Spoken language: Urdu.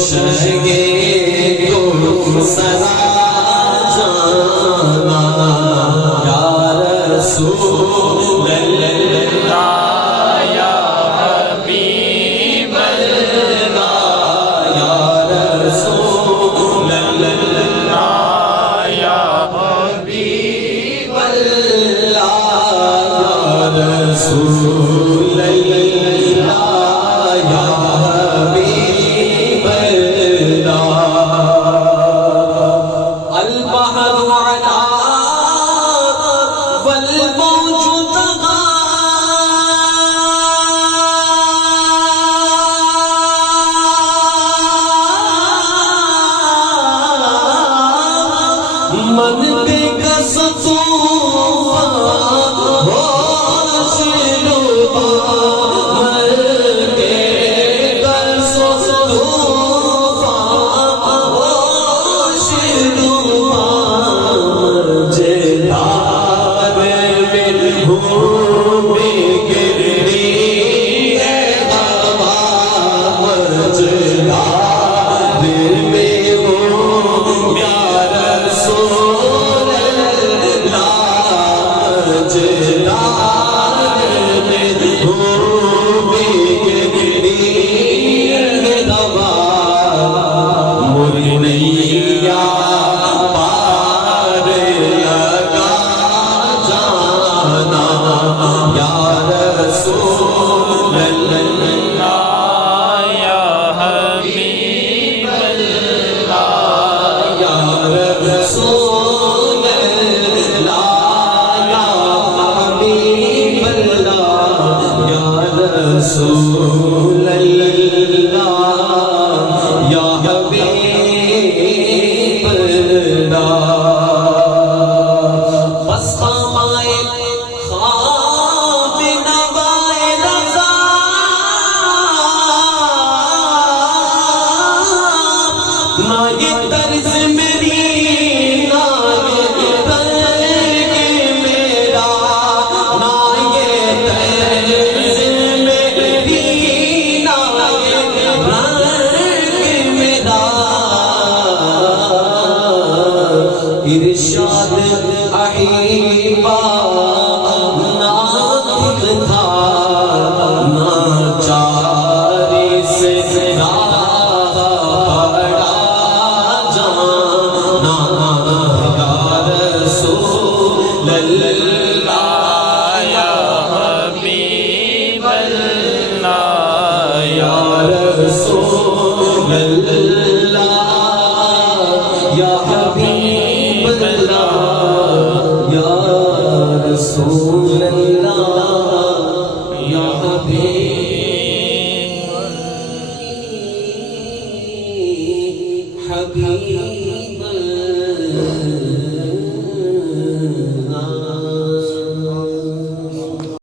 شگے تو سرا جانا یا رسول اللہ یا حبیب اللہ یا رسول اللہ یا حبیب اللہ یا رسول اللہ یا حبیب اللہ البحر علا والموج طغى من بے قصد رسول اللہ یا حبیب اللہ بس خامائے خواب نوائے رضا نہ یہ طرز میری نہ یہ طرز میرا نہ یہ طرز ارشاد احیبا ناطق تھا ناچاری سے راہ پڑا جانا یا رسول اللہ یا حبیب اللہ یا رسول اللہ یا حبیب یا رسول اللہ یا حبیب